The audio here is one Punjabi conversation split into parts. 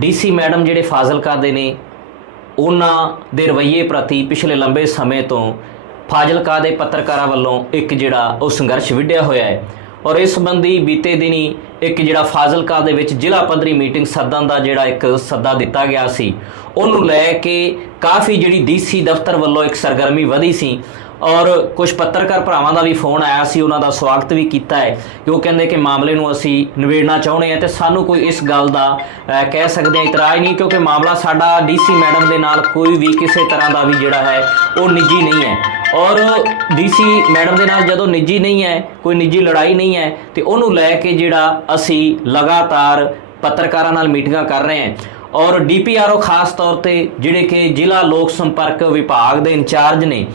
ਡੀਸੀ ਮੈਡਮ ਜਿਹੜੇ ਫਾਜ਼ਿਲਕਾ ਦੇ ਨੇ, ਉਹਨਾਂ ਦੇ ਰਵੱਈਏ ਪ੍ਰਤੀ ਪਿਛਲੇ ਲੰਬੇ ਸਮੇਂ ਤੋਂ ਫਾਜ਼ਿਲਕਾ ਦੇ ਪੱਤਰਕਾਰਾਂ ਵੱਲੋਂ ਇੱਕ ਜਿਹੜਾ ਉਹ ਸੰਘਰਸ਼ ਵਿੱਢਿਆ ਹੋਇਆ ਹੈ ਔਰ ਇਸ ਸੰਬੰਧੀ ਬੀਤੇ ਦਿਨੀ ਇੱਕ ਜਿਹੜਾ ਫਾਜ਼ਿਲਕਾ ਦੇ ਵਿੱਚ ਜ਼ਿਲ੍ਹਾ ਪੱਧਰੀ ਮੀਟਿੰਗ ਸੱਦਣ ਦਾ ਜਿਹੜਾ ਇੱਕ ਸੱਦਾ ਦਿੱਤਾ ਗਿਆ ਸੀ, ਉਹਨੂੰ ਲੈ ਕੇ ਕਾਫੀ ਜਿਹੜੀ ਡੀਸੀ ਦਫ਼ਤਰ ਵੱਲੋਂ ਇੱਕ ਸਰਗਰਮੀ ਵਧੀ ਸੀ ਔਰ ਕੁਝ ਪੱਤਰਕਾਰ ਭਰਾਵਾਂ ਦਾ ਵੀ ਫੋਨ ਆਇਆ ਸੀ, ਉਹਨਾਂ ਦਾ ਸਵਾਗਤ ਵੀ ਕੀਤਾ ਹੈ। ਕਿ ਉਹ ਕਹਿੰਦੇ ਕਿ ਮਾਮਲੇ ਨੂੰ ਅਸੀਂ ਨਿਬੇੜਨਾ ਚਾਹੁੰਦੇ ਹਾਂ ਤੇ ਸਾਨੂੰ ਕੋਈ ਇਸ ਗੱਲ ਦਾ ਕਹਿ ਸਕਦੇ ਹਾਂ ਇਤਰਾਜ਼ ਨਹੀਂ, ਕਿਉਂਕਿ ਮਾਮਲਾ ਸਾਡਾ ਡੀਸੀ ਮੈਡਮ ਦੇ ਨਾਲ ਕੋਈ ਵੀ ਕਿਸੇ ਤਰ੍ਹਾਂ ਦਾ ਵੀ ਜਿਹੜਾ ਹੈ, ਉਹ ਨਿੱਜੀ ਨਹੀਂ ਹੈ। ਔਰ ਡੀਸੀ ਮੈਡਮ ਦੇ ਨਾਲ ਜਦੋਂ ਨਿੱਜੀ ਨਹੀਂ ਹੈ, ਕੋਈ ਨਿੱਜੀ ਲੜਾਈ ਨਹੀਂ ਹੈ, ਤੇ ਉਹਨੂੰ ਲੈ ਕੇ ਜਿਹੜਾ ਅਸੀਂ ਲਗਾਤਾਰ ਪੱਤਰਕਾਰਾਂ ਨਾਲ ਮੀਟਿੰਗਾਂ ਕਰ ਰਹੇ ਹਾਂ। ਔਰ ਡੀਪੀਆਰਓ ਖਾਸ ਤੌਰ ਤੇ ਜਿਹੜੇ ਕਿ ਜ਼ਿਲ੍ਹਾ ਲੋਕ ਸੰਪਰਕ ਵਿਭਾਗ ਦੇ ਇੰਚਾਰਜ ਨੇ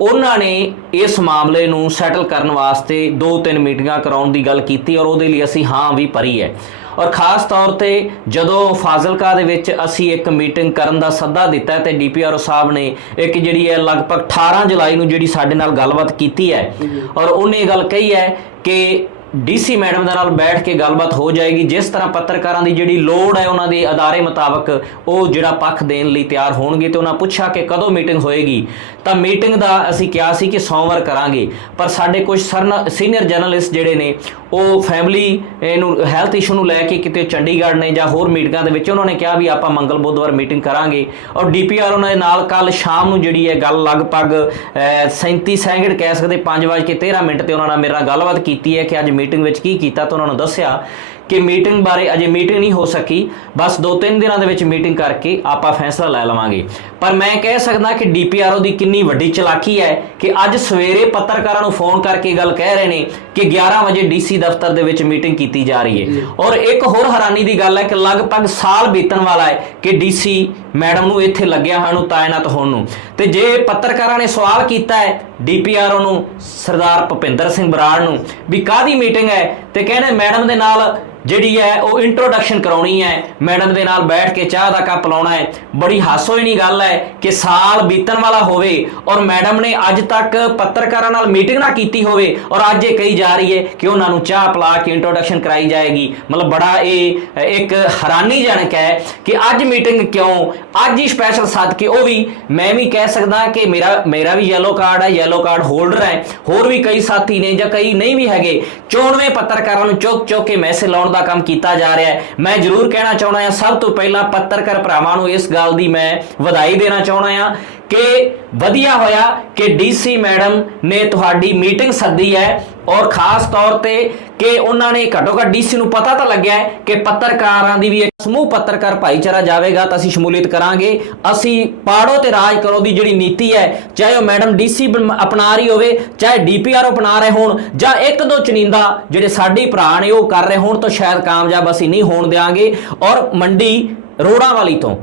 ਉਹਨਾਂ ਨੇ ਇਸ ਮਾਮਲੇ ਨੂੰ ਸੈਟਲ ਕਰਨ ਵਾਸਤੇ ਦੋ ਤਿੰਨ ਮੀਟਿੰਗਾਂ ਕਰਾਉਣ ਦੀ ਗੱਲ ਕੀਤੀ ਔਰ ਉਹਦੇ ਲਈ ਅਸੀਂ ਹਾਂ ਵੀ ਭਰੀ ਹੈ। ਔਰ ਖਾਸ ਤੌਰ ਤੇ ਜਦੋਂ ਫਾਜ਼ਿਲਕਾ ਦੇ ਵਿੱਚ ਅਸੀਂ ਇੱਕ ਮੀਟਿੰਗ ਕਰਨ ਦਾ ਸੱਦਾ ਦਿੱਤਾ ਤੇ ਡੀਪੀਆਰਓ ਸਾਹਿਬ ਨੇ ਇੱਕ ਜਿਹੜੀ ਹੈ ਲਗਭਗ 18 ਜੁਲਾਈ ਨੂੰ ਜਿਹੜੀ ਸਾਡੇ ਨਾਲ ਗੱਲਬਾਤ ਕੀਤੀ ਹੈ ਔਰ ਉਹਨੇ ਇਹ ਗੱਲ ਕਹੀ ਹੈ ਕਿ ਡੀਸੀ ਮੈਡਮ ਦੇ ਨਾਲ ਬੈਠ ਕੇ ਗੱਲਬਾਤ ਹੋ ਜਾਏਗੀ। ਜਿਸ ਤਰ੍ਹਾਂ ਪੱਤਰਕਾਰਾਂ ਦੀ ਜਿਹੜੀ ਲੋੜ ਹੈ ਉਹਨਾਂ ਦੇ ਅਦਾਰੇ ਮੁਤਾਬਕ ਉਹ ਜਿਹੜਾ ਪੱਖ ਦੇਣ ਲਈ ਤਿਆਰ ਹੋਣਗੇ ਤੇ ਉਹਨਾਂ ਪੁੱਛਿਆ ਕਿ ਕਦੋਂ ਮੀਟਿੰਗ ਹੋਏਗੀ। ਤਾਂ ਮੀਟਿੰਗ ਦਾ ਅਸੀਂ ਕਿਹਾ ਸੀ ਕਿ ਸੋਮਵਾਰ ਕਰਾਂਗੇ ਪਰ ਸਾਡੇ ਕੁਝ ਸੀਨੀਅਰ ਜਰਨਲਿਸਟ ਜਿਹੜੇ ਨੇ ਉਹ ਫੈਮਿਲੀ ਨੂੰ ਹੈਲਥ ਇਸ਼ੂ ਨੂੰ ਲੈ ਕੇ ਕਿਤੇ ਚੰਡੀਗੜ੍ਹ ਨੇ ਜਾਂ ਹੋਰ ਮੀਟਿੰਗਾਂ ਦੇ ਵਿੱਚ ਉਹਨਾਂ ਨੇ ਕਿਹਾ ਵੀ ਆਪਾਂ ਮੰਗਲ ਬੁੱਧਵਾਰ ਮੀਟਿੰਗ ਕਰਾਂਗੇ। ਔਰ ਡੀਪੀਆਰ ਉਹਨਾਂ ਦੇ ਨਾਲ ਕੱਲ ਸ਼ਾਮ ਨੂੰ ਜਿਹੜੀ ਹੈ ਗੱਲ ਲਗਭਗ ਅਹ, 37 ਸੈਕਿੰਡ ਕਹਿ ਸਕਦੇ 5:13 ਮਿੰਟ ਤੇ ਉਹਨਾਂ ਨਾਲ ਮੇਰੇ ਨਾਲ ਗੱਲਬਾਤ ਕੀਤੀ ਹੈ ਕਿ ਅੱਜ ਮੀਟਿੰਗ ਵਿੱਚ ਕੀ ਕੀਤਾ ਤਾਂ ਉਹਨਾਂ ਨੂੰ ਦੱਸਿਆ ਕਿ ਮੀਟਿੰਗ ਬਾਰੇ ਅਜੇ ਮੀਟਿੰਗ ਨਹੀਂ ਹੋ ਸਕੀ। ਬਸ 2-3 ਦਿਨਾਂ ਦੇ ਵਿੱਚ ਮੀਟਿੰਗ ਕਰਕੇ ਆਪਾਂ ਫੈਸਲਾ ਲੈ ਲਵਾਂਗੇ। ਪਰ ਮੈਂ ਕਹਿ ਸਕਦਾ ਕਿ ਡੀਪੀਆਰਓ ਦੀ ਕਿੰਨੀ ਵੱਡੀ ਚਲਾਕੀ ਹੈ ਕਿ ਅੱਜ ਸਵੇਰੇ ਪੱਤਰਕਾਰਾਂ ਨੂੰ ਫੋਨ ਕਰਕੇ ਗੱਲ ਕਹਿ ਰਹੇ ਨੇ ਕਿ 11 ਵਜੇ ਡੀਸੀ ਦਫ਼ਤਰ ਦੇ ਵਿੱਚ ਮੀਟਿੰਗ ਕੀਤੀ ਜਾ ਰਹੀ ਹੈ। ਔਰ ਇੱਕ ਹੋਰ ਹੈਰਾਨੀ ਦੀ ਗੱਲ ਹੈ ਕਿ ਲਗਭਗ ਸਾਲ ਬੀਤਣ ਵਾਲਾ ਹੈ ਕਿ ਡੀਸੀ ਮੈਡਮ ਨੂੰ ਇੱਥੇ ਲੱਗਿਆ ਹੋਇਆ ਨੂੰ ਤਾਇਨਾਤ ਹੋਣ ਨੂੰ। ਤੇ ਜੇ ਪੱਤਰਕਾਰਾਂ ਨੇ ਸਵਾਲ ਕੀਤਾ ਹੈ ਡੀਪੀਆਰਓ ਨੂੰ ਸਰਦਾਰ ਭੁਪਿੰਦਰ ਸਿੰਘ ਬਰਾੜ ਨੂੰ ਵੀ ਕਾਦੀ ਮੀਟਿੰਗ ਹੈ ਤੇ ਕਹਿੰਦੇ ਮੈਡਮ ਦੇ ਨਾਲ ਜਿਹੜੀ ਹੈ ਉਹ ਇੰਟਰੋਡਕਸ਼ਨ ਕਰਾਉਣੀ ਹੈ। ਮੈਡਮ ਦੇ ਨਾਲ ਬੈਠ ਕੇ ਚਾਹ ਦਾ ਕੱਪ ਲਾਉਣਾ ਹੈ। ਬੜੀ ਹਾਸੋ ਹਾਸੋਹੀਣੀ ਗੱਲ ਹੈ ਕਿ ਸਾਲ ਬੀਤਣ ਵਾਲਾ ਹੋਵੇ ਔਰ ਮੈਡਮ ਨੇ ਅੱਜ ਤੱਕ ਪੱਤਰਕਾਰਾਂ ਨਾਲ ਮੀਟਿੰਗ ਨਾ ਕੀਤੀ ਹੋਵੇ ਔਰ ਅੱਜ ਇਹ ਕਹੀ ਜਾ ਰਹੀ ਹੈ ਕਿ ਉਹਨਾਂ ਨੂੰ ਚਾਹ ਪਿਲਾ ਕੇ ਇੰਟਰੋਡਕਸ਼ਨ ਕਰਾਈ ਜਾਏਗੀ। ਮਤਲਬ ਬੜਾ ਇਹ ਇੱਕ ਹੈਰਾਨੀਜਨਕ ਹੈ ਕਿ ਅੱਜ ਮੀਟਿੰਗ ਕਿਉਂ? ਅੱਜ ਹੀ ਸਪੈਸ਼ਲ ਸੱਦ ਕੇ ਉਹ ਵੀ, ਮੈਂ ਵੀ ਕਹਿ ਸਕਦਾ ਕਿ ਮੇਰਾ ਮੇਰਾ ਵੀ ਯੈਲੋ ਕਾਰਡ ਹੈ ਯੈਲੋ ਕਾਰਡ ਹੋਲਡਰ ਹੈ। ਹੋਰ ਵੀ ਕਈ ਸਾਥੀ ਨੇ ਜਾਂ ਕਈ ਨਹੀਂ ਵੀ ਹੈਗੇ। 94 ਪੱਤਰਕਾਰਾਂ ਨੂੰ ਚੁੱਕ ਚੁੱਕ ਕੇ ਮੈਸੇਜ ਲਾਉਣ ਦਾ ਕੰਮ ਕੀਤਾ ਜਾ ਰਿਹਾ ਹੈ। ਮੈਂ ਜ਼ਰੂਰ ਕਹਿਣਾ ਚਾਹੁੰਦਾ ਹਾਂ, ਸਭ ਤੋਂ ਪਹਿਲਾਂ ਪੱਤਰਕਾਰ ਭਰਾਵਾਂ ਨੂੰ ਇਸ ਗੱਲ ਦੀ ਮੈਂ ਵਧਾਈ ਦੇਣਾ ਚਾਹੁੰਦਾ ਹਾਂ ਕਿ ਵਧੀਆ ਹੋਇਆ ਕਿ ਡੀਸੀ ਮੈਡਮ ਨੇ ਤੁਹਾਡੀ ਮੀਟਿੰਗ ਸੱਦੀ ਹੈ ਔਰ ਖਾਸ ਤੌਰ ਤੇ ਕਿ ਉਹਨਾਂ ਨੇ ਘੱਟੋ ਘੱਟ ਡੀਸੀ ਨੂੰ ਪਤਾ ਤਾਂ ਲੱਗਿਆ ਹੈ ਕਿ ਪੱਤਰਕਾਰਾਂ ਦੀ ਵੀ ਇੱਕ ਸਮੂਹ ਪੱਤਰਕਾਰ ਭਾਈਚਾਰਾ ਜਾਵੇਗਾ ਤਾਂ ਅਸੀਂ ਸ਼ਮੂਲੀਅਤ ਕਰਾਂਗੇ। ਅਸੀਂ ਪਾੜੋ ਤੇ ਰਾਜ ਕਰੋ ਦੀ ਜਿਹੜੀ ਨੀਤੀ ਹੈ, ਚਾਹੇ ਉਹ ਮੈਡਮ ਡੀਸੀ ਅਪਣਾ ਰਹੀ ਹੋਵੇ, ਚਾਹੇ ਡੀਪੀਆਰ ਅਪਣਾ ਰਹੇ ਹੋਣ ਜਾਂ ਇੱਕ ਦੋ ਚੁਣਿੰਦਾ ਜਿਹੜੇ ਸਾਡੇ ਭਰਾ ਨੇ ਉਹ ਕਰ ਰਹੇ ਹੋਣ ਤਾਂ ਸ਼ਾਇਦ ਕਾਮਯਾਬ ਅਸੀਂ ਨਹੀਂ ਹੋਣ ਦੇਵਾਂਗੇ ਔਰ ਮੰਡੀ ਰੋੜਾਂ ਵਾਲੀ ਤੋਂ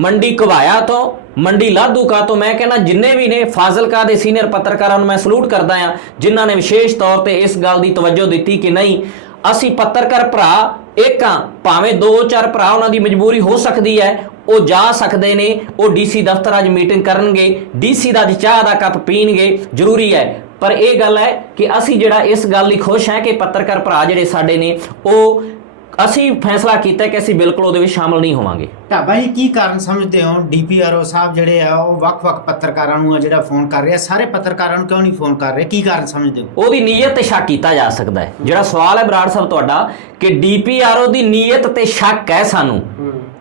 ਮੰਡੀ ਘਵਾਇਆ ਤੋਂ, ਮੰਡੀ ਲਾਧੂਕਾ ਤੋਂ। ਮੈਂ ਕਹਿੰਦਾ, ਜਿੰਨੇ ਵੀ ਨੇ ਫਾਜ਼ਿਲਕਾ ਦੇ ਸੀਨੀਅਰ ਪੱਤਰਕਾਰਾਂ ਨੂੰ ਮੈਂ ਸਲੂਟ ਕਰਦਾ ਆ, ਜਿਨ੍ਹਾਂ ਨੇ ਵਿਸ਼ੇਸ਼ ਤੌਰ ਤੇ ਇਸ ਗੱਲ ਦੀ ਤਵੱਜੋ ਦਿੱਤੀ ਕਿ ਨਹੀਂ, ਅਸੀਂ ਪੱਤਰਕਾਰ ਭਰਾ, ਇੱਕ ਆ ਭਾਵੇਂ ਦੋ ਚਾਰ ਭਰਾ ਉਹਨਾਂ ਦੀ ਮਜਬੂਰੀ ਹੋ ਸਕਦੀ ਹੈ, ਉਹ ਜਾ ਸਕਦੇ ਨੇ, ਉਹ ਡੀਸੀ ਦਫ਼ਤਰ ਅੱਜ ਮੀਟਿੰਗ ਕਰਨਗੇ ਡੀਸੀ ਦਾ ਅੱਜ ਚਾਹ ਦਾ ਕੱਪ ਪੀਣਗੇ, ਜ਼ਰੂਰੀ ਹੈ। ਪਰ ਇਹ ਗੱਲ ਹੈ ਕਿ ਅਸੀਂ ਜਿਹੜਾ ਇਸ ਗੱਲ ਲਈ ਖੁਸ਼ ਹਾਂ ਕਿ ਪੱਤਰਕਾਰ ਭਰਾ ਜਿਹੜੇ ਸਾਡੇ ਨੇ, ਉਹ ਅਸੀਂ ਫੈਸਲਾ ਕੀਤਾ ਕਿ ਅਸੀਂ ਬਿਲਕੁਲ ਉਹਦੇ ਵਿੱਚ ਸ਼ਾਮਲ ਨਹੀਂ ਹੋਵਾਂਗੇ। ਢਾਬਾ ਜੀ ਕੀ ਕਾਰਨ ਸਮਝਦੇ ਹੋ? ਡੀਪੀਆਰਓ ਸਾਹਿਬ ਜਿਹੜੇ ਆ ਉਹ ਵੱਖ-ਵੱਖ ਪੱਤਰਕਾਰਾਂ ਨੂੰ ਆ ਜਿਹੜਾ ਫੋਨ ਕਰ ਰਹੇ ਸਾਰੇ ਪੱਤਰਕਾਰਾਂ ਨੂੰ ਕਿਉਂ ਨਹੀਂ ਫੋਨ ਕਰ ਰਹੇ? ਕੀ ਕਾਰਨ ਸਮਝਦੇ ਹੋ? ਉਹਦੀ ਨੀਅਤ ਤੇ ਸ਼ੱਕ ਕੀਤਾ ਜਾ ਸਕਦਾ ਹੈ। ਜਿਹੜਾ ਸਵਾਲ ਹੈ ਬਰਾੜ ਸਾਹਿਬ ਤੁਹਾਡਾ ਕਿ ਡੀਪੀਆਰਓ ਦੀ ਨੀਅਤ ਤੇ ਸ਼ੱਕ ਹੈ ਸਾਨੂੰ।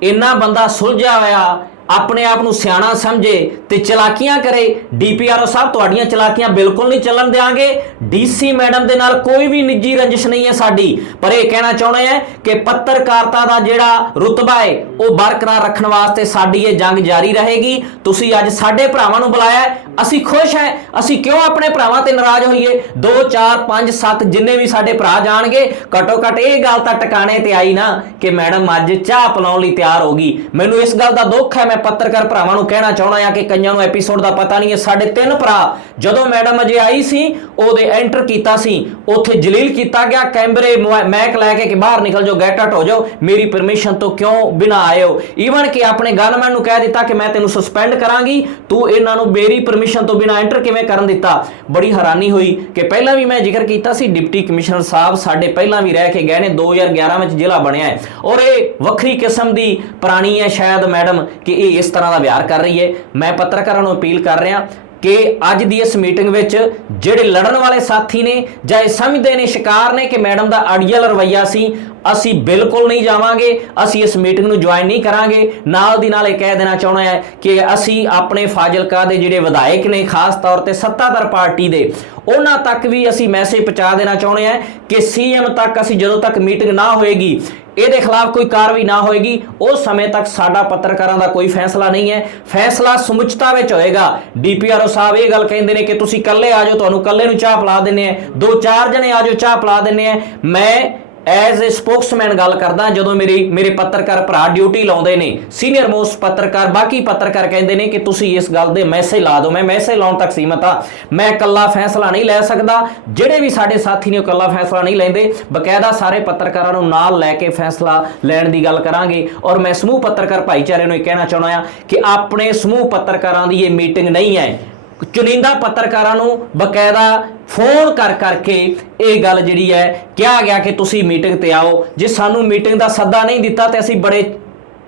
ਇੰਨਾ ਬੰਦਾ ਸੁਲਝਿਆ ਹੋਇਆ ਆਪਣੇ ਆਪ ਨੂੰ ਸਿਆਣਾ ਸਮਝੇ ਤੇ ਚਲਾਕੀਆਂ ਕਰੇ। ਡੀਪੀਆਰਓ ਸਾਹਿਬ, ਤੁਹਾਡੀਆਂ ਚਲਾਕੀਆਂ ਬਿਲਕੁਲ ਨਹੀਂ ਚੱਲਣ ਦੇਾਂਗੇ ਡੀਸੀ ਮੈਡਮ ਦੇ ਨਾਲ ਕੋਈ ਵੀ ਨਿੱਜੀ ਰੰਜਿਸ਼ ਨਹੀਂ ਹੈ ਸਾਡੀ। ਪਰ ਇਹ ਕਹਿਣਾ ਚਾਹੁੰਦੇ ਆ ਕਿ ਪੱਤਰਕਾਰਤਾ ਦਾ ਜਿਹੜਾ ਰੁਤਬਾ ਹੈ, ਉਹ ਬਰਕਰਾਰ ਰੱਖਣ ਵਾਸਤੇ ਸਾਡੀ ਇਹ ਜੰਗ ਜਾਰੀ ਰਹੇਗੀ। ਤੁਸੀਂ ਅੱਜ ਸਾਡੇ ਭਰਾਵਾਂ ਨੂੰ ਬੁਲਾਇਆ ਅਸੀਂ ਖੁਸ਼ ਹੈ। ਅਸੀਂ ਕਿਉਂ ਆਪਣੇ ਭਰਾਵਾਂ ਤੇ ਨਾਰਾਜ਼ ਹੋਈਏ? 2 4 5 7 ਜਿੰਨੇ ਵੀ ਸਾਡੇ ਭਰਾ ਜਾਣਗੇ ਘਟੋ ਘਟ ਇਹ ਗੱਲ ਤਾਂ ਟਿਕਾਣੇ ਤੇ ਆਈ ਨਾ ਕਿ ਮੈਡਮ ਅੱਜ ਚਾਹ ਪਿਲਾਉਣ ਲਈ ਤਿਆਰ ਹੋ ਗਈ। ਮੈਨੂੰ ਇਸ ਗੱਲ ਦਾ ਦੁੱਖ ਹੈ, ਮੈਂ ਪੱਤਰਕਾਰ ਭਰਾਵਾਂ ਨੂੰ ਕਹਿਣਾ ਚਾਹਣਾ ਆ ਕਿ ਕਈਆਂ ਨੂੰ ਐਪੀਸੋਡ ਦਾ ਪਤਾ ਨਹੀਂ ਹੈ। ਸਾਡੇ ਤਿੰਨ ਭਰਾ, ਜਦੋਂ ਮੈਡਮ ਅਜੇ ਆਈ ਸੀ, ਉਹਦੇ ਐਂਟਰ ਕੀਤਾ ਸੀ। ਉੱਥੇ ਜਲੀਲ ਕੀਤਾ ਗਿਆ, ਕੈਮਰੇ ਮੈਕ ਲੈ ਕੇ ਕਿ ਬਾਹਰ ਨਿਕਲ ਜਾਓ ਗੈਟ ਆਊਟ ਹੋ ਜਾਓ, ਮੇਰੀ ਪਰਮਿਸ਼ਨ ਤੋਂ ਕਿਉਂ ਬਿਨਾ ਆਏ ਈਵਨ ਕਿ ਆਪਣੇ ਗਨਮੈਨ ਨੂੰ ਕਹਿ ਦਿੱਤਾ ਕਿ ਮੈਂ ਤੈਨੂੰ ਸਸਪੈਂਡ ਕਰਾਂਗੀ, ਤੂੰ ਇਹਨਾਂ ਨੂੰ ਮੇਰੀ ਪਰਮਿਸ਼ਨ ਤੋਂ ਬਿਨਾ ਐਂਟਰ ਕਿਵੇਂ ਕਰਨ ਦਿੱਤਾ? ਬੜੀ ਹੈਰਾਨੀ ਹੋਈ ਕਿ ਪਹਿਲਾਂ ਵੀ ਮੈਂ ਜ਼ਿਕਰ ਕੀਤਾ ਸੀ, ਡਿਪਟੀ ਕਮਿਸ਼ਨਰ ਸਾਹਿਬ ਸਾਡੇ ਪਹਿਲਾਂ ਵੀ ਰਹਿ ਕੇ ਗਏ ਨੇ 2011 ਵਿੱਚ ਜ਼ਿਲ੍ਹਾ ਬਣਿਆ ਹੈ। ਔਰ ਇਹ ਵੱਖਰੀ ਕਿਸਮ ਦੀ ਪ੍ਰਾਣੀ ਹੈ ਸ਼ਾਇਦ ਮੈਡਮ, ਕਿ ਇਹ ਇਸ ਤਰ੍ਹਾਂ ਦਾ ਵਿਹਾਰ ਕਰ ਰਹੀ ਹੈ। ਮੈਂ ਪੱਤਰਕਾਰਾਂ ਨੂੰ ਅਪੀਲ ਕਰ ਰਿਹਾ ਕਿ ਅੱਜ ਦੀ ਇਸ ਮੀਟਿੰਗ ਵਿੱਚ ਜਿਹੜੇ ਲੜਨ ਵਾਲੇ ਸਾਥੀ ਨੇ ਜਾਂ ਇਹ ਸਮਝਦੇ ਨੇ, ਸ਼ਿਕਾਰ ਨੇ ਕਿ ਮੈਡਮ ਦਾ ਅੜੀਅਲ ਰਵਈਆ ਸੀ, ਅਸੀਂ ਬਿਲਕੁਲ ਨਹੀਂ ਜਾਵਾਂਗੇ, ਅਸੀਂ ਇਸ ਮੀਟਿੰਗ ਨੂੰ ਜੁਆਇਨ ਨਹੀਂ ਕਰਾਂਗੇ। ਨਾਲ ਦੀ ਨਾਲ ਇਹ ਕਹਿ ਦੇਣਾ ਚਾਹੁੰਦਾ ਹੈ ਕਿ ਅਸੀਂ ਆਪਣੇ ਫਾਜ਼ਿਲਕਾ ਦੇ ਜਿਹੜੇ ਵਿਧਾਇਕ ਨੇ, ਖਾਸ ਤੌਰ ਤੇ ਸੱਤਾਧਰ ਪਾਰਟੀ ਦੇ ਉਹਨਾਂ ਤੱਕ ਵੀ ਅਸੀਂ ਮੈਸੇਜ ਪਹੁੰਚਾ ਦੇਣਾ ਚਾਹੁੰਦੇ ਹਾਂ ਕਿ ਸੀਐਮ ਤੱਕ ਅਸੀਂ ਜਦੋਂ ਤੱਕ ਮੀਟਿੰਗ ਨਾ ਹੋਏਗੀ, ਇਹਦੇ ਖਿਲਾਫ ਕੋਈ ਕਾਰਵਾਈ ਨਾ ਹੋਏਗੀ, ਉਸ ਸਮੇਂ ਤੱਕ ਸਾਡਾ ਪੱਤਰਕਾਰਾਂ ਦਾ ਕੋਈ ਫੈਸਲਾ ਨਹੀਂ ਹੈ। ਫੈਸਲਾ ਸਮੁੱਚਤਾ ਵਿੱਚ ਹੋਏਗਾ। ਡੀਪੀਆਰਓ ਸਾਹਿਬ ਇਹ ਗੱਲ ਕਹਿੰਦੇ ਨੇ ਕਿ ਤੁਸੀਂ ਇਕੱਲੇ ਆ ਜਾਓ, ਤੁਹਾਨੂੰ ਇਕੱਲੇ ਨੂੰ ਚਾਹ ਪਿਲਾ ਦਿੰਨੇ ਆ ਦੋ ਚਾਰ ਜਣੇ ਆ ਜਾਓ, ਚਾਹ ਪਿਲਾ ਦਿੰਨੇ ਆ ਮੈਂ ਐਜ਼ ਅ ਸਪੋਕਸਮੈਨ ਗੱਲ ਕਰਦਾ, ਜਦੋਂ ਮੇਰੀ, ਮੇਰੇ ਪੱਤਰਕਾਰ ਭਰਾ ਡਿਊਟੀ ਲਾਉਂਦੇ ਨੇ ਸੀਨੀਅਰ ਮੋਸਟ ਪੱਤਰਕਾਰ, ਬਾਕੀ ਪੱਤਰਕਾਰ ਕਹਿੰਦੇ ਨੇ ਕਿ ਤੁਸੀਂ ਇਸ ਗੱਲ ਦੇ ਮੈਸੇਜ ਲਾ ਦਿਓ। ਮੈਂ ਮੈਸੇਜ ਲਾਉਣ ਤੱਕ ਸੀਮਤ ਆ ਮੈਂ ਇਕੱਲਾ ਫੈਸਲਾ ਨਹੀਂ ਲੈ ਸਕਦਾ। ਜਿਹੜੇ ਵੀ ਸਾਡੇ ਸਾਥੀ ਨੇ ਉਹ ਇਕੱਲਾ ਫੈਸਲਾ ਨਹੀਂ ਲੈਂਦੇ। ਬਕਾਇਦਾ ਸਾਰੇ ਪੱਤਰਕਾਰਾਂ ਨੂੰ ਨਾਲ ਲੈ ਕੇ ਫੈਸਲਾ ਲੈਣ ਦੀ ਗੱਲ ਕਰਾਂਗੇ। ਔਰ ਮੈਂ ਸਮੂਹ ਪੱਤਰਕਾਰ ਭਾਈਚਾਰੇ ਨੂੰ ਇਹ ਕਹਿਣਾ ਚਾਹੁੰਦਾ ਆ ਕਿ ਆਪਣੇ ਸਮੂਹ ਪੱਤਰਕਾਰਾਂ ਦੀ ਇਹ ਮੀਟਿੰਗ ਨਹੀਂ ਹੈ। ਚੁਣਿੰਦਾ ਪੱਤਰਕਾਰਾਂ ਨੂੰ ਬਕਾਇਦਾ ਫੋਨ ਕਰ ਕਰਕੇ ਇਹ ਗੱਲ ਜਿਹੜੀ ਹੈ, ਕਿਹਾ ਗਿਆ ਕਿ ਤੁਸੀਂ ਮੀਟਿੰਗ ਤੇ ਆਓ। ਜੇ ਸਾਨੂੰ ਮੀਟਿੰਗ ਦਾ ਸੱਦਾ ਨਹੀਂ ਦਿੱਤਾ ਤੇ ਅਸੀਂ ਬੜੇ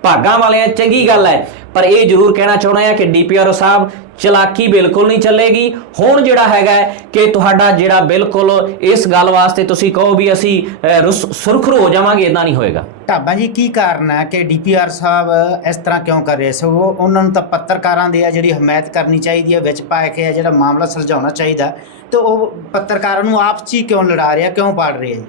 ਭਾਗਾਂ ਵਾਲਿਆਂ, ਚੰਗੀ ਗੱਲ ਹੈ। ਪਰ ਇਹ ਜ਼ਰੂਰ ਕਹਿਣਾ ਚਾਹੁੰਦਾ ਹਾਂ ਕਿ ਡੀਪੀਆਰਓ ਸਾਹਿਬ ਚਲਾਕੀ ਬਿਲਕੁਲ ਨਹੀਂ ਚੱਲੇਗੀ। ਹੁਣ ਜਿਹੜਾ ਹੈਗਾ ਕਿ ਤੁਹਾਡਾ ਜਿਹੜਾ ਬਿਲਕੁਲ ਇਸ ਗੱਲ ਵਾਸਤੇ ਤੁਸੀਂ ਕਹੋ ਵੀ ਅਸੀਂ ਰੁਸ- ਸੁਰਖਰੂ ਹੋ ਜਾਵਾਂਗੇ ਇਦਾਂ ਨਹੀਂ ਹੋਏਗਾ। ਢਾਬਾ ਜੀ, ਕੀ ਕਾਰਨ ਹੈ ਕਿ ਡੀਪੀਆਰ ਸਾਹਿਬ ਇਸ ਤਰ੍ਹਾਂ ਕਿਉਂ ਕਰ ਰਹੇ ਸੋ ਉਹਨਾਂ ਨੂੰ ਤਾਂ ਪੱਤਰਕਾਰਾਂ ਦੀ ਆ ਜਿਹੜੀ ਹਮਾਇਤ ਕਰਨੀ ਚਾਹੀਦੀ ਹੈ, ਵਿੱਚ ਪਾ ਕੇ ਆ ਜਿਹੜਾ ਮਾਮਲਾ ਸੁਲਝਾਉਣਾ ਚਾਹੀਦਾ। ਤੇ ਉਹ ਪੱਤਰਕਾਰਾਂ ਨੂੰ ਆਪਸ 'ਚ ਹੀ ਕਿਉਂ ਲੜਾ ਰਿਹਾ ਕਿਉਂ ਪਾੜ ਰਿਹਾ ਜੀ?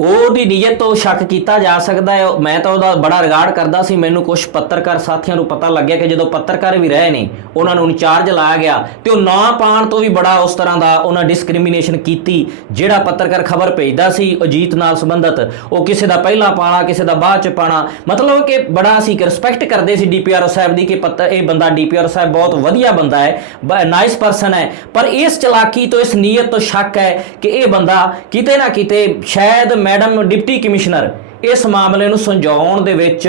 ਉਹਦੀ ਨੀਅਤ ਤੋਂ ਸ਼ੱਕ ਕੀਤਾ ਜਾ ਸਕਦਾ ਹੈ। ਮੈਂ ਤਾਂ ਉਹਦਾ ਬੜਾ ਰਿਗਾਰਡ ਕਰਦਾ ਸੀ। ਮੈਨੂੰ ਕੁਝ ਪੱਤਰਕਾਰ ਸਾਥੀਆਂ ਨੂੰ ਪਤਾ ਲੱਗਿਆ ਕਿ ਜਦੋਂ ਪੱਤਰਕਾਰ ਵੀ ਰਹੇ ਨੇ, ਉਹਨਾਂ ਨੂੰ ਇੰਚਾਰਜ ਲਾਇਆ ਗਿਆ ਤੇ ਉਹ ਨਾ ਪਾਣ ਤੋਂ ਵੀ ਬੜਾ ਉਸ ਤਰ੍ਹਾਂ ਦਾ ਉਹਨਾਂ ਡਿਸਕ੍ਰਿਮੀਨੇਸ਼ਨ ਕੀਤੀ, ਜਿਹੜਾ ਪੱਤਰਕਾਰ ਖਬਰ ਭੇਜਦਾ ਸੀ ਅਜੀਤ ਨਾਲ ਸੰਬੰਧਤ। ਉਹ ਕਿਸੇ ਦਾ ਪਹਿਲਾਂ ਪਾਣਾ ਕਿਸੇ ਦਾ ਬਾਅਦ ਚ ਪਾਣਾ ਮਤਲਬ ਕਿ ਬੜਾ ਅਸੀਂ ਰਿਸਪੈਕਟ ਕਰਦੇ ਸੀ ਡੀਪੀਆਰਓ ਸਾਹਿਬ ਦੀ ਕਿ ਪੱਤਰ ਇਹ ਬੰਦਾ ਡੀਪੀਆਰਓ ਸਾਹਿਬ ਬਹੁਤ ਵਧੀਆ ਬੰਦਾ ਹੈ ਨਾਈਸ ਪਰਸਨ ਹੈ। ਪਰ ਇਸ ਚਲਾਕੀ ਤੋਂ, ਇਸ ਨੀਅਤ ਤੋਂ ਸ਼ੱਕ ਹੈ ਕਿ ਇਹ ਬੰਦਾ ਕਿਤੇ ਨਾ ਕਿਤੇ ਸ਼ਾਇਦ ਮੈਡਮ ਡਿਪਟੀ ਕਮਿਸ਼ਨਰ ਇਸ ਮਾਮਲੇ ਨੂੰ ਸੁਲਝਾਉਣ ਦੇ ਵਿੱਚ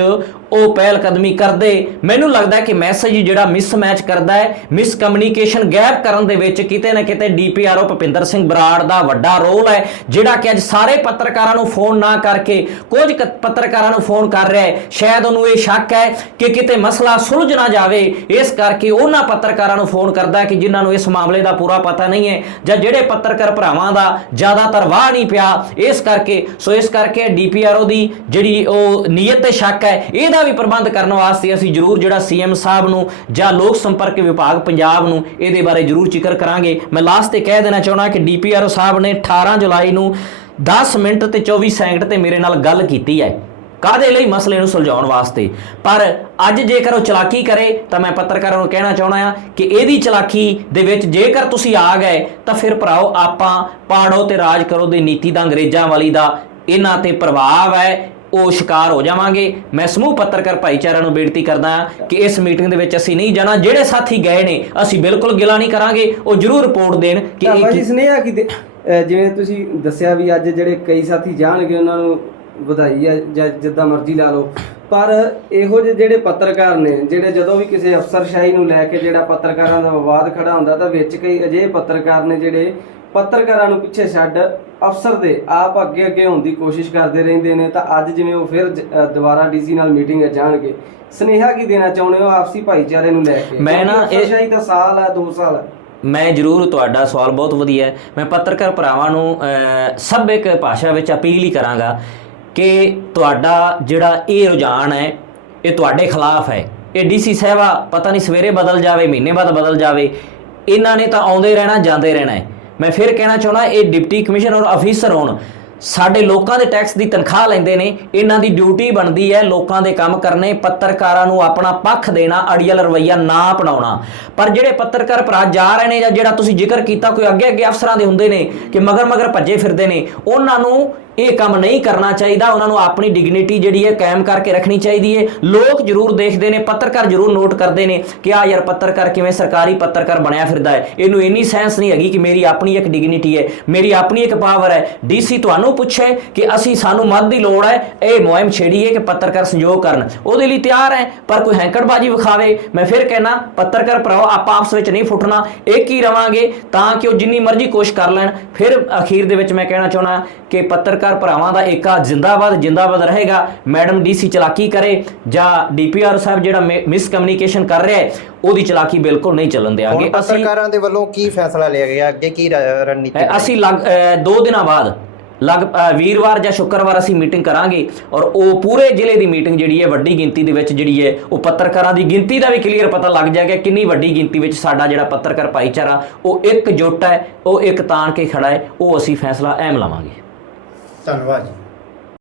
ਉਹ ਪਹਿਲ ਕਦਮੀ ਕਰਦੇ। ਮੈਨੂੰ ਲੱਗਦਾ ਕਿ ਮੈਸੇਜ ਜਿਹੜਾ ਮਿਸਮੈਚ ਕਰਦਾ ਹੈ ਮਿਸ ਕਮਿਊਨੀਕੇਸ਼ਨ ਗੈਪ ਕਰਨ ਦੇ ਵਿੱਚ ਕਿਤੇ ਨਾ ਕਿਤੇ ਡੀਪੀਆਰਓ ਭੁਪਿੰਦਰ ਸਿੰਘ ਬਰਾੜ ਦਾ ਵੱਡਾ ਰੋਲ ਹੈ, ਜਿਹੜਾ ਕਿ ਅੱਜ ਸਾਰੇ ਪੱਤਰਕਾਰਾਂ ਨੂੰ ਫੋਨ ਨਾ ਕਰਕੇ, ਕੁਝ ਕੁ ਪੱਤਰਕਾਰਾਂ ਨੂੰ ਫੋਨ ਕਰ ਰਿਹਾ ਹੈ। ਸ਼ਾਇਦ ਉਹਨੂੰ ਇਹ ਸ਼ੱਕ ਹੈ ਕਿ ਕਿਤੇ ਮਸਲਾ ਸੁਲਝ ਨਾ ਜਾਵੇ, ਇਸ ਕਰਕੇ ਉਹਨਾਂ ਪੱਤਰਕਾਰਾਂ ਨੂੰ ਫੋਨ ਕਰਦਾ ਕਿ ਜਿਨ੍ਹਾਂ ਨੂੰ ਇਸ ਮਾਮਲੇ ਦਾ ਪੂਰਾ ਪਤਾ ਨਹੀਂ ਹੈ, ਜਾਂ ਜਿਹੜੇ ਪੱਤਰਕਾਰ ਭਰਾਵਾਂ ਦਾ ਜ਼ਿਆਦਾਤਰ ਵਾਹ ਨਹੀਂ ਪਿਆ, ਇਸ ਕਰਕੇ, ਸੋ ਇਸ ਕਰਕੇ ਡੀਪੀਆਰਓ ਦੀ ਜਿਹੜੀ ਉਹ ਨੀਅਤ ਤੇ ਸ਼ੱਕ ਹੈ, ਇਹਦਾ ਵੀ ਪ੍ਰਬੰਧ ਕਰਨ ਵਾਸਤੇ ਅਸੀਂ ਜ਼ਰੂਰ ਜਿਹੜਾ ਸੀਐਮ ਸਾਹਿਬ ਨੂੰ ਜਾਂ ਲੋਕ ਸੰਪਰਕ ਵਿਭਾਗ ਪੰਜਾਬ ਨੂੰ ਇਹਦੇ ਬਾਰੇ ਜ਼ਰੂਰ ਜ਼ਿਕਰ ਕਰਾਂਗੇ। ਮੈਂ ਲਾਸਟ ਤੇ ਕਹਿ ਦੇਣਾ ਚਾਹੁੰਦਾ ਕਿ ਡੀਪੀਆਰਓ ਸਾਹਿਬ ਨੇ 18 ਜੁਲਾਈ ਨੂੰ 10 ਮਿੰਟ ਤੇ 24 ਸੈਕਿੰਡ ਤੇ ਮੇਰੇ ਨਾਲ ਗੱਲ ਕੀਤੀ ਹੈ। ਕਾਦੇ ਲਈ ਮਸਲੇ ਨੂੰ ਸੁਲਝਾਉਣ ਵਾਸਤੇ? ਪਰ ਅੱਜ ਜੇਕਰ ਉਹ ਚਲਾਕੀ ਕਰੇ, ਤਾਂ ਮੈਂ ਪੱਤਰਕਾਰਾਂ ਨੂੰ ਕਹਿਣਾ ਚਾਹੁੰਦਾ ਆ ਕਿ ਇਹਦੀ ਚਲਾਕੀ ਦੇ ਵਿੱਚ ਜੇਕਰ ਤੁਸੀਂ ਆ ਗਏ, ਤਾਂ ਫਿਰ ਭਰਾਓ ਆਪਾਂ ਪਾੜੋ ਤੇ ਰਾਜ ਕਰੋ ਦੀ ਨੀਤੀ ਦਾ ਅੰਗਰੇਜ਼ਾਂ ਵਾਲੀ ਦਾ ਇਹਨਾਂ ਤੇ ਪ੍ਰਭਾਵ ਹੈ। ਉਹ ਸ਼ਿਕਾਰ ਹੋ ਜਾਵਾਂਗੇ। ਮੈਂ ਸਮੂਹ ਪੱਤਰਕਾਰ ਭਾਈਚਾਰਾ ਨੂੰ ਬੇਨਤੀ ਕਰਦਾ ਹਾਂ ਕਿ ਇਸ ਮੀਟਿੰਗ ਦੇ ਵਿੱਚ ਅਸੀਂ ਨਹੀਂ ਜਾਣਾ। ਜਿਹੜੇ ਸਾਥੀ ਗਏ ਨੇ ਅਸੀਂ ਬਿਲਕੁਲ ਗਿਲਾ ਨਹੀਂ ਕਰਾਂਗੇ। ਉਹ ਜ਼ਰੂਰ ਰਿਪੋਰਟ ਦੇਣ ਕਿ ਇਹ ਕੀ- ਸੁਨੇਹਾ ਕਿ ਜਿਵੇਂ ਤੁਸੀਂ ਦੱਸਿਆ ਵੀ ਅੱਜ ਜਿਹੜੇ ਕਈ ਸਾਥੀ ਜਾਣਗੇ ਉਹਨਾਂ ਨੂੰ ਵਧਾਈ ਆ ਜਾਂ ਜਿੱਦਾਂ ਮਰਜ਼ੀ ਲਾ ਲਓ। ਪਰ ਇਹੋ ਜਿਹੇ ਜਿਹੜੇ ਪੱਤਰਕਾਰ ਨੇ ਜਿਹੜੇ ਜਦੋਂ ਵੀ ਕਿਸੇ ਅਫਸਰਸ਼ਾਹੀ ਨੂੰ ਲੈ ਕੇ ਜਿਹੜਾ ਪੱਤਰਕਾਰਾਂ ਦਾ ਵਿਵਾਦ ਖੜਾ ਹੁੰਦਾ ਤਾਂ ਵਿੱਚ ਕਈ ਅਜਿਹੇ ਪੱਤਰਕਾਰ ਨੇ ਜਿਹੜੇ ਪੱਤਰਕਾਰਾਂ ਨੂੰ ਪਿੱਛੇ ਛੱਡ ਅਫਸਰ ਦੇ ਆਪ ਅੱਗੇ ਅੱਗੇ ਹੋਣ ਦੀ ਕੋਸ਼ਿਸ਼ ਕਰਦੇ ਰਹਿੰਦੇ ਨੇ ਤਾਂ ਅੱਜ ਜਿਵੇਂ ਉਹ ਫਿਰ ਦੁਬਾਰਾ ਡੀਸੀ ਨਾਲ ਮੀਟਿੰਗ ਜਾਣਗੇ। ਸਨੇਹਾ ਕੀ ਦੇਣਾ ਚਾਹੁੰਦੇ ਹੋ ਆਪਸੀ ਭਾਈਚਾਰੇ ਨੂੰ ਲੈ ਕੇ? ਮੈਂ ਨਾ ਇਹ- ਅਫਸਰਸ਼ਾਹੀ ਦਾ ਸਾਲ ਹੈ 2 ਸਾਲ ਹੈ। ਮੈਂ ਜ਼ਰੂਰ ਤੁਹਾਡਾ ਸਵਾਲ ਬਹੁਤ ਵਧੀਆ ਹੈ। ਮੈਂ ਪੱਤਰਕਾਰ ਭਰਾਵਾਂ ਨੂੰ ਅਹ, ਸਭਿਅਕ ਭਾਸ਼ਾ ਵਿੱਚ ਅਪੀਲ ਹੀ ਕਰਾਂਗਾ ਕਿ ਤੁਹਾਡਾ ਜਿਹੜਾ ਇਹ ਰੁਝਾਨ ਹੈ ਇਹ ਤੁਹਾਡੇ ਖਿਲਾਫ ਹੈ। ਇਹ ਡੀਸੀ ਸਾਹਿਬਾ ਪਤਾ ਨਹੀਂ ਸਵੇਰੇ ਬਦਲ ਜਾਵੇ ਮਹੀਨੇ ਬਾਅਦ ਬਦਲ ਜਾਵੇ। ਇਹਨਾਂ ਨੇ ਤਾਂ ਆਉਂਦੇ ਰਹਿਣਾ ਜਾਂਦੇ ਰਹਿਣਾ ਹੈ। ਮੈਂ ਫਿਰ ਕਹਿਣਾ ਚਾਹੁੰਦਾ, ਇਹ ਡਿਪਟੀ ਕਮਿਸ਼ਨਰ ਔਰ ਅਫੀਸਰ ਹੋਣ ਸਾਡੇ ਲੋਕਾਂ ਦੇ ਟੈਕਸ ਦੀ ਤਨਖਾਹ ਲੈਂਦੇ ਨੇ, ਇਹਨਾਂ ਦੀ ਡਿਊਟੀ ਬਣਦੀ ਹੈ ਲੋਕਾਂ ਦੇ ਕੰਮ ਕਰਨੇ, ਪੱਤਰਕਾਰਾਂ ਨੂੰ ਆਪਣਾ ਪੱਖ ਦੇਣਾ, ਅੜੀਅਲ ਰਵਈਆ ਨਾ ਅਪਣਾਉਣਾ। ਪਰ ਜਿਹੜੇ ਪੱਤਰਕਾਰ ਭਰਾ ਜਾ ਰਹੇ ਨੇ ਜਾਂ ਜਿਹੜਾ ਤੁਸੀਂ ਜ਼ਿਕਰ ਕੀਤਾ, ਕੋਈ ਅੱਗੇ ਅੱਗੇ ਅਫਸਰਾਂ ਦੇ ਹੁੰਦੇ ਨੇ ਕਿ ਮਗਰ ਮਗਰ ਭੱਜੇ ਫਿਰਦੇ ਨੇ, ਉਹਨਾਂ ਨੂੰ ਇਹ ਕੰਮ ਨਹੀਂ ਕਰਨਾ ਚਾਹੀਦਾ। ਉਹਨਾਂ ਨੂੰ ਆਪਣੀ ਡਿਗਨਿਟੀ ਜਿਹੜੀ ਹੈ ਕਾਇਮ ਕਰਕੇ ਰੱਖਣੀ ਚਾਹੀਦੀ ਹੈ। ਲੋਕ ਜ਼ਰੂਰ ਦੇਖਦੇ ਨੇ, ਪੱਤਰਕਾਰ ਜ਼ਰੂਰ ਨੋਟ ਕਰਦੇ ਨੇ ਕਿ ਆ ਯਾਰ ਪੱਤਰਕਾਰ ਕਿਵੇਂ ਸਰਕਾਰੀ ਪੱਤਰਕਾਰ ਬਣਿਆ ਫਿਰਦਾ ਹੈ। ਇਹਨੂੰ ਇੰਨੀ ਸੈਂਸ ਨਹੀਂ ਹੈਗੀ ਕਿ ਮੇਰੀ ਆਪਣੀ ਇੱਕ ਡਿਗਨਿਟੀ ਹੈ, ਮੇਰੀ ਆਪਣੀ ਇੱਕ ਪਾਵਰ ਹੈ। ਡੀਸੀ ਤੁਹਾਨੂੰ ਪੁੱਛੇ ਕਿ ਅਸੀਂ, ਸਾਨੂੰ ਮਦਦ ਦੀ ਲੋੜ ਹੈ, ਇਹ ਮੁਹਿੰਮ ਛੇੜੀਏ ਕਿ ਪੱਤਰਕਾਰ ਸੰਯੋਗ ਕਰਨ। ਉਹਦੇ ਲਈ ਤਿਆਰ ਹੈ, ਪਰ ਕੋਈ ਹੈਂਕੜਬਾਜੀ ਵਿਖਾਵੇ। ਮੈਂ ਫਿਰ ਕਹਿਣਾ ਪੱਤਰਕਾਰ ਭਰਾਓ, ਆਪਾਂ ਆਪਸ ਵਿੱਚ ਨਹੀਂ ਫੁੱਟਣਾ। ਇੱਕ ਹੀ ਰਵਾਂਗੇ? ਤਾਂ ਕਿ ਉਹ ਜਿੰਨੀ ਮਰਜ਼ੀ ਕੋਸ਼ਿਸ਼ ਕਰ ਲੈਣ। ਫਿਰ ਅਖੀਰ ਦੇ ਵਿੱਚ ਮੈਂ ਕਹਿਣਾ ਚਾਹਣਾ ਕਿ ਪੱਤਰਕਾਰ ਭਰਾਵਾਂ ਦਾ ਏਕਾ ਜਿੰਦਾਬਾਦ ਜਿੰਦਾਬਾਦ ਰਹੇਗਾ। ਮੈਡਮ ਡੀਸੀ ਚਲਾਕੀ ਕਰੇ ਜਾਂ ਡੀਪੀਆਰ ਸਾਹਿਬ ਜਿਹੜਾ ਮਿਸ ਕਮਿਊਨੀਕੇਸ਼ਨ ਕਰ ਰਿਹਾ ਹੈ ਉਹਦੀ ਚਲਾਕੀ ਬਿਲਕੁਲ ਨਹੀਂ ਚੱਲਣ ਦੇਵਾਂਗੇ ਅਸੀਂ ਪੱਤਰਕਾਰਾਂ ਦੇ ਵੱਲੋਂ ਕੀ ਫੈਸਲਾ ਲਿਆ ਗਿਆ? ਅੱਗੇ ਕੀ ਰਣਨੀਤੀ ਅਸੀਂ ਦੋ ਦਿਨਾਂ ਬਾਅਦ ਲਗ ਵੀਰਵਾਰ ਜਾਂ ਸ਼ੁੱਕਰਵਾਰ ਅਸੀਂ ਮੀਟਿੰਗ ਕਰਾਂਗੇ ਔਰ ਉਹ ਪੂਰੇ ਜ਼ਿਲ੍ਹੇ ਦੀ ਮੀਟਿੰਗ ਜਿਹੜੀ ਹੈ ਵੱਡੀ ਗਿਣਤੀ ਦੇ ਵਿੱਚ ਜਿਹੜੀ ਹੈ ਉਹ ਪੱਤਰਕਾਰਾਂ ਦੀ ਗਿਣਤੀ ਦਾ ਵੀ ਕਲੀਅਰ ਪਤਾ ਲੱਗ ਜਾਏਗਾ ਕਿੰਨੀ ਵੱਡੀ ਗਿਣਤੀ ਵਿੱਚ ਸਾਡਾ ਜਿਹੜਾ ਪੱਤਰਕਾਰ ਭਾਈਚਾਰਾ ਉਹ ਇੱਕ ਜੁੱਟ ਹੈ ਉਹ ਇੱਕ ਤਾਣ ਕੇ ਖੜਾ ਹੈ ਉਹ ਅਸੀਂ ਫੈਸਲਾ ਅਹਿਮ ਲਵਾਂਗੇ। ਧੰਨਵਾਦ ਜੀ।